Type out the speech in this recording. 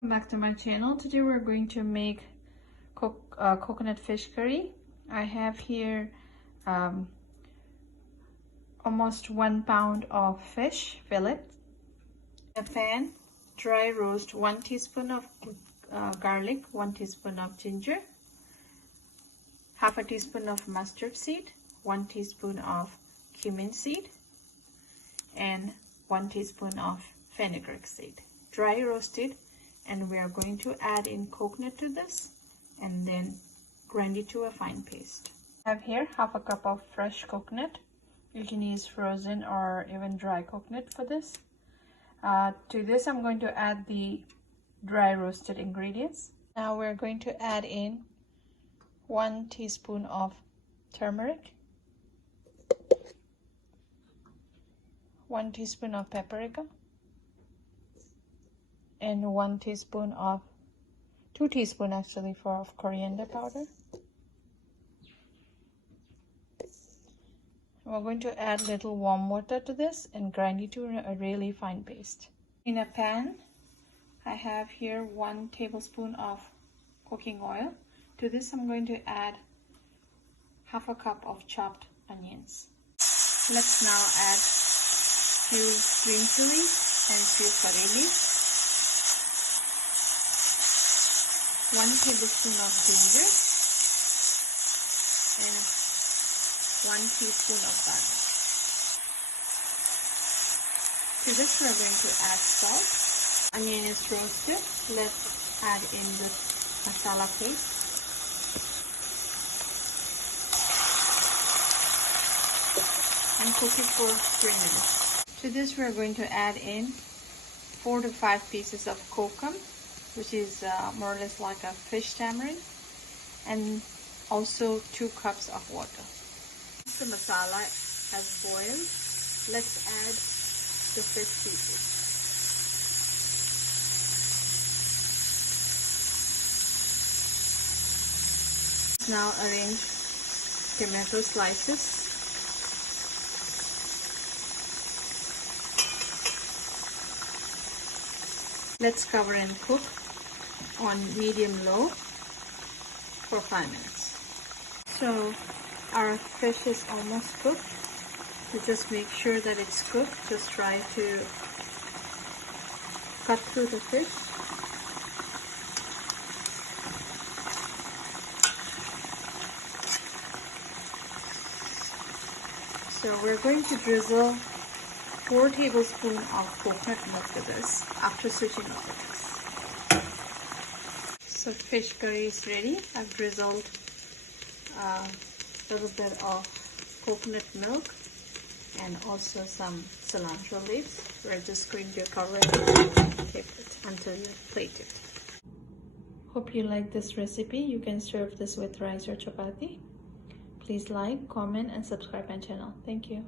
Welcome back to my channel. Today we're going to make coconut fish curry. I have here almost 1 pound of fish fillet. In a pan, dry roast 1 teaspoon of garlic, 1 teaspoon of ginger, half a teaspoon of mustard seed, 1 teaspoon of cumin seed, and 1 teaspoon of fenugreek seed. Dry roasted. And we are going to add in coconut to this and then grind it to a fine paste. I have here half a cup of fresh coconut. You can use frozen or even dry coconut for this. To this I'm going to add the dry roasted ingredients. Now we're going to add in 1 teaspoon of turmeric, 1 teaspoon of paprika, and 2 teaspoons actually of coriander powder. We're going to add little warm water to this and grind it to a really fine paste. In a pan, I have here 1 tablespoon of cooking oil. To this I'm going to add half a cup of chopped onions. Let's now add few green chilies and few curry leaves. 1 tablespoon of ginger and 1 teaspoon of garlic. To this we're going to add salt. Onion is roasted. Let's add in this masala paste. And cook it for 3 minutes. To this we're going to add in 4 to 5 pieces of Kokam, which is more or less like a fish tamarind, and also 2 cups of water. Once the masala has boiled, let's add the fish pieces. Now arrange tomato slices. Let's cover and cook on medium-low for 5 minutes. So our fish is almost cooked. So just make sure that it's cooked. Just try to cut through the fish. So we're going to drizzle 4 tablespoons of coconut milk to this after switching off the gas. So fish curry is ready. I've drizzled a little bit of coconut milk and also some cilantro leaves. We're just going to cover it and keep it until you plate it. Hope you like this recipe. You can serve this with rice or chapati. Please like, comment, and subscribe my channel. Thank you.